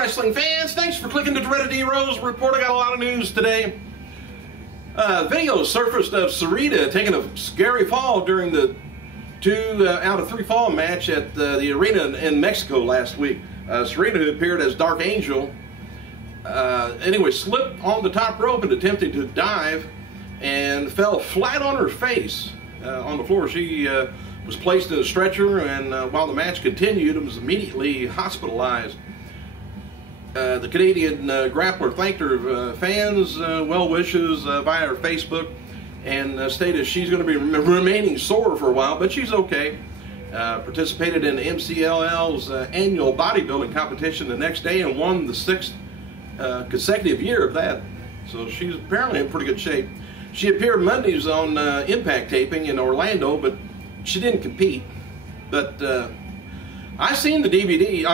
wrestling fans, thanks for clicking the dreraded Rose report. I got a lot of news today. Video surfaced of Sarita taking a scary fall during the 2 out of 3 fall match at the arena in Mexico last week. Sarita, who appeared as Dark Angel, anyway, slipped on the top rope and attempted to dive and fell flat on her face on the floor. She was placed in a stretcher, and while the match continued, it was immediately hospitalized. The Canadian grappler thanked her fans' well wishes via her Facebook, and stated she's going to be remaining sore for a while, but she's okay. Participated in MCLL's annual bodybuilding competition the next day and won the 6th consecutive year of that. So she's apparently in pretty good shape. She appeared Mondays on Impact taping in Orlando, but she didn't compete. But I seen the DVD.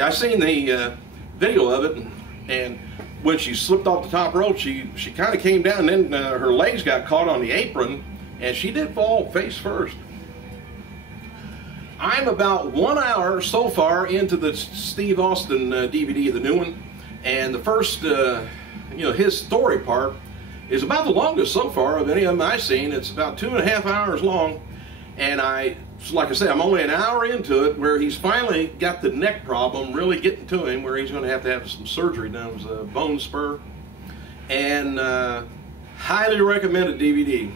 I seen the video of it, and when she slipped off the top rope, she kind of came down, and then her legs got caught on the apron, and she did fall face first. I'm about 1 hour so far into the Steve Austin DVD, the new one, and the first, his story part is about the longest so far of any of them I've seen. It's about 2.5 hours long, and like I say, I'm only an hour into it, where he's finally got the neck problem really getting to him, where he's going to have some surgery done. It was a bone spur, and highly recommended DVD.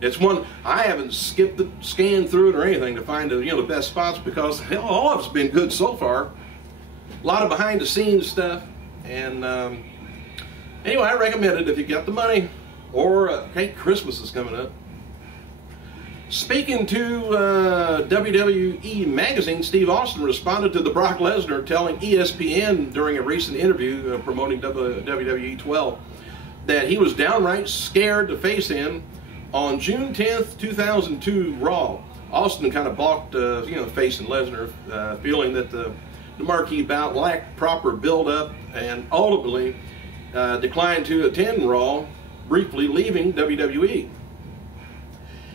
It's one I haven't scanned through it or anything to find the best spots, because all of it's been good so far. A lot of behind the scenes stuff, and anyway, I recommend it if you got the money, or hey, Christmas is coming up. Speaking to WWE Magazine, Steve Austin responded to the Brock Lesnar telling ESPN during a recent interview promoting WWE 12 that he was downright scared to face him on June 10th, 2002 Raw. Austin kind of balked, facing Lesnar, feeling that the marquee bout lacked proper build-up, and ultimately declined to attend Raw, briefly leaving WWE.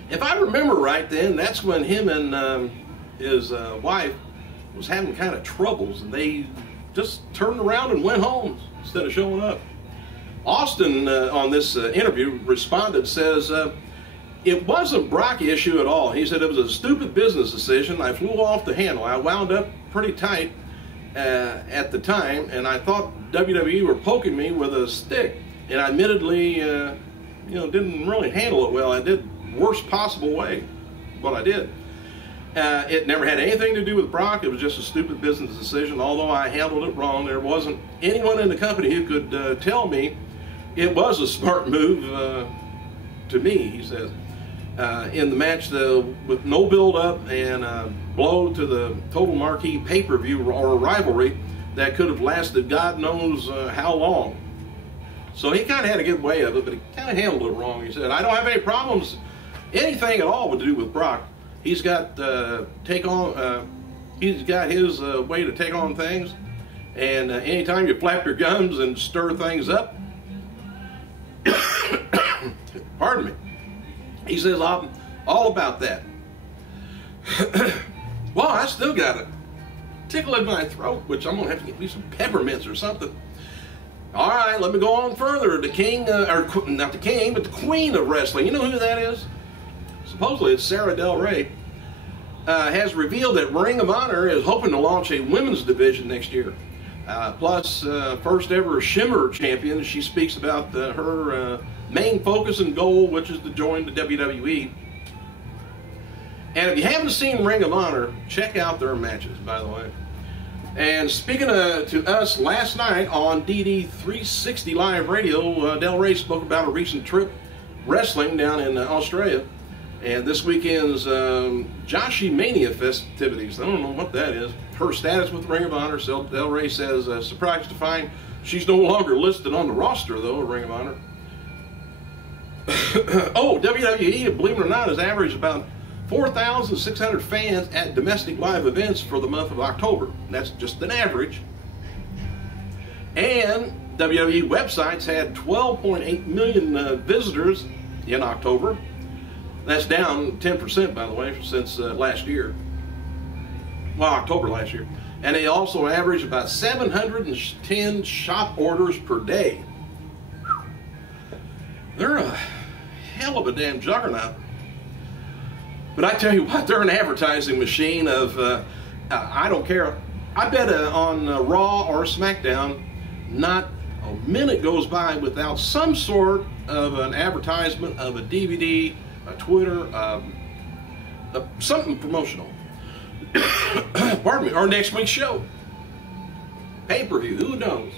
If I remember right, then that's when him and his wife was having kind of troubles, and they just turned around and went home instead of showing up. Austin on this interview responded, says, it wasn't Brock issue at all. He said it was a stupid business decision. I flew off the handle. I wound up pretty tight at the time, and I thought WWE were poking me with a stick, and I admittedly didn't really handle it well. I did worst possible way what I did. It never had anything to do with Brock. It was just a stupid business decision. Although I handled it wrong, there wasn't anyone in the company who could tell me it was a smart move to me, he says. In the match, with no build-up and a blow to the total marquee pay-per-view or rivalry that could have lasted God knows how long. So he kind of had a good way of it, but he kind of handled it wrong. He said, I don't have any problems, anything at all, to do with Brock. He's got he's got his way to take on things, and anytime you flap your gums and stir things up, pardon me, he says, I'm all about that. Well, I still got a tickle in my throat, which I'm gonna have to get me some peppermints or something. All right, let me go on further. The king, or not the king, but the queen of wrestling. You know who that is? Supposedly it's Sarah Del Rey. Has revealed that Ring of Honor is hoping to launch a women's division next year. Plus, first ever Shimmer champion. She speaks about her main focus and goal, which is to join the WWE. And if you haven't seen Ring of Honor, check out their matches, by the way. And speaking to us last night on DD 360 Live Radio, Del Rey spoke about a recent trip wrestling down in Australia, and this weekend's Joshi Mania festivities. I don't know what that is. Her status with Ring of Honor. So Del Rey says, surprised to find she's no longer listed on the roster, though, of Ring of Honor. Oh, WWE, believe it or not, has averaged about 4,600 fans at domestic live events for the month of October. That's just an average. And WWE websites had 12.8 million visitors in October. That's down 10%, by the way, since last year. Well, October last year. and they also average about 710 shop orders per day. They're a hell of a damn juggernaut. But I tell you what, they're an advertising machine of, I don't care. I bet on Raw or SmackDown, not a minute goes by without some sort of an advertisement of a DVD, a Twitter, something promotional. Pardon me, or next week's show. Pay-per-view, who knows?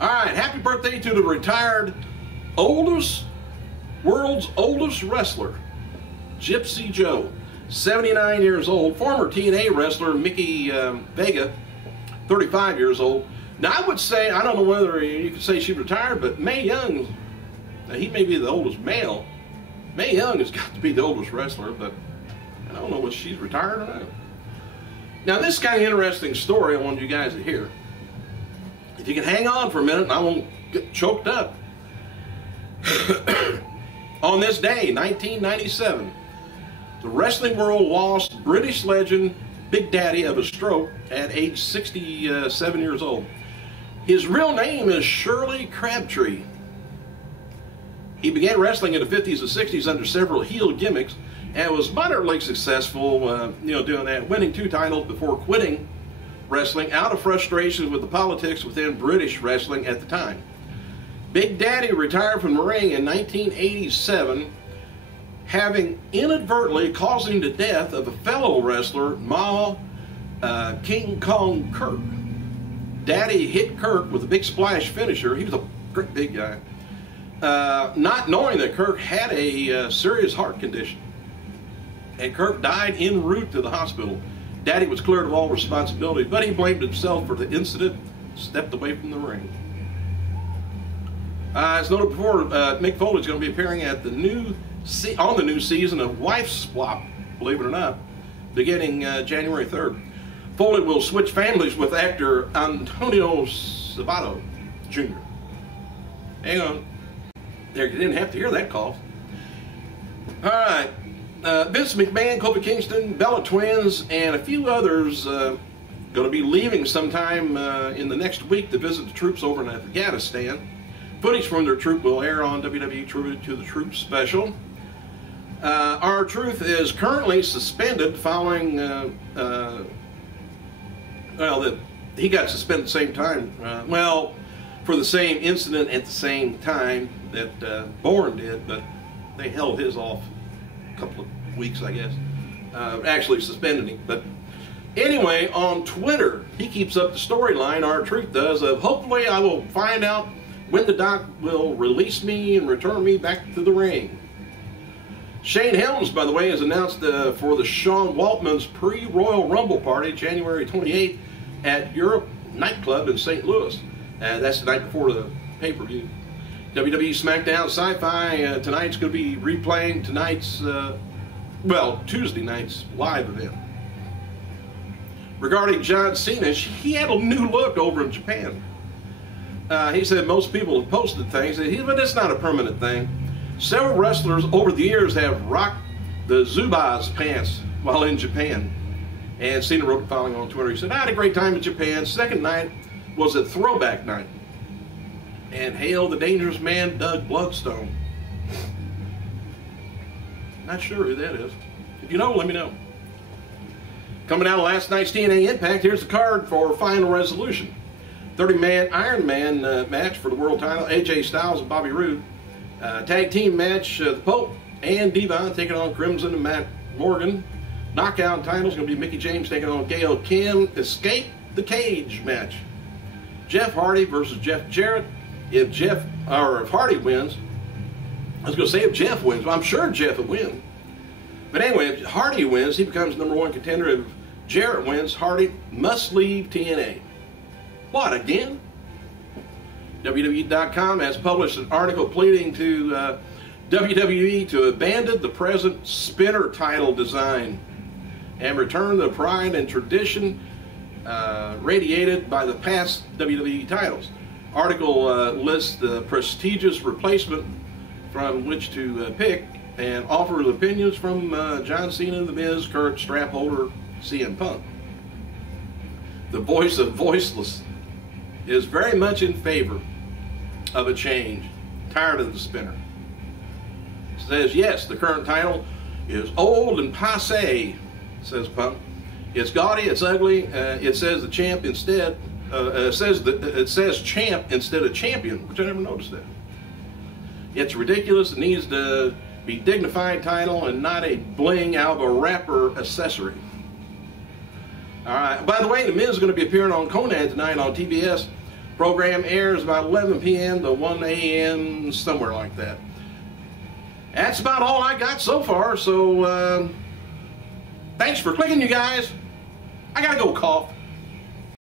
All right, happy birthday to the retired world's oldest wrestler, Gypsy Joe, 79 years old. Former TNA wrestler Mickey Vega, 35 years old. Now I would say, I don't know whether you could say she retired, but Mae Young, he may be the oldest male. Mae Young has got to be the oldest wrestler, but I don't know whether she's retired or not. Now this is kind of interesting story I wanted you guys to hear. If you can hang on for a minute and I won't get choked up. On this day, 1997, the wrestling world lost British legend Big Daddy of a stroke at age 67 years old. His real name is Shirley Crabtree. He began wrestling in the 50s and 60s under several heel gimmicks and was moderately successful, doing that, winning 2 titles before quitting wrestling out of frustration with the politics within British wrestling at the time. Big Daddy retired from the ring in 1987, having inadvertently causing the death of a fellow wrestler, Ma King Kong Kirk. Daddy hit Kirk with a big splash finisher. He was a great big guy. Not knowing that Kirk had a serious heart condition. And Kirk died en route to the hospital. Daddy was cleared of all responsibility, but he blamed himself for the incident, stepped away from the ring. As noted before, Mick Foley is going to be appearing at the new season of Wife Swap, believe it or not, beginning January 3rd. Foley will switch families with actor Antonio Sabato Jr. Hang on. There, you didn't have to hear that cough. All right. Vince McMahon, Kofi Kingston, Bella Twins, and a few others going to be leaving sometime in the next week to visit the troops over in Afghanistan. Footage from their troop will air on WWE Tribute to the Troops special. R-Truth is currently suspended following, he got suspended at the same time, for the same incident at the same time that Bourne did, but they held his off a couple of weeks, I guess. Actually suspended him. But anyway, on Twitter, he keeps up the storyline, R-Truth does, of hopefully I will find out when the doc will release me and return me back to the ring. Shane Helms, by the way, has announced for the Sean Waltman's pre-Royal Rumble party, January 28th, at Europe Nightclub in St. Louis. That's the night before the pay-per-view. WWE SmackDown Sci-Fi tonight's going to be replaying tonight's, Tuesday night's live event. Regarding John Cena, he had a new look over in Japan. He said most people have posted things, but it's not a permanent thing. Several wrestlers over the years have rocked the Zubaz pants while in Japan. And Cena wrote the following on Twitter. He said, I had a great time in Japan. Second night was a throwback night. And hail the dangerous man, Doug Bloodstone. Not sure who that is. If you know, let me know. Coming out of last night's TNA Impact, here's the card for Final Resolution. 30-man Iron Man match for the world title. AJ Styles and Bobby Roode. Tag team match, the Pope and Devon taking on Crimson and Matt Morgan. Knockout titles going to be Mickie James taking on Gail Kim. Escape the Cage match. Jeff Hardy versus Jeff Jarrett. If Hardy wins, I was going to say if Jeff wins, well, I'm sure Jeff will win. But anyway, if Hardy wins, he becomes #1 contender. If Jarrett wins, Hardy must leave TNA. What, again? WWE.com has published an article pleading to WWE to abandon the present spinner title design and return the pride and tradition radiated by the past WWE titles. Article lists the prestigious replacement from which to pick and offers opinions from John Cena, The Miz, Kurt, Strap Holder, CM Punk. the voice of voiceless, is very much in favor of a change. Tired of the spinner. Says, yes, the current title is old and passé, says Punk. It's gaudy, it's ugly. It says the champ instead. It says champ instead of champion, which I never noticed that. It's ridiculous. It needs to be dignified title and not a bling out of a rapper accessory. All right. By the way, The Miz is going to be appearing on Conan tonight on TBS. Program airs about 11 p.m. to 1 a.m., somewhere like that. That's about all I got so far, so thanks for clicking, you guys. I gotta go cough.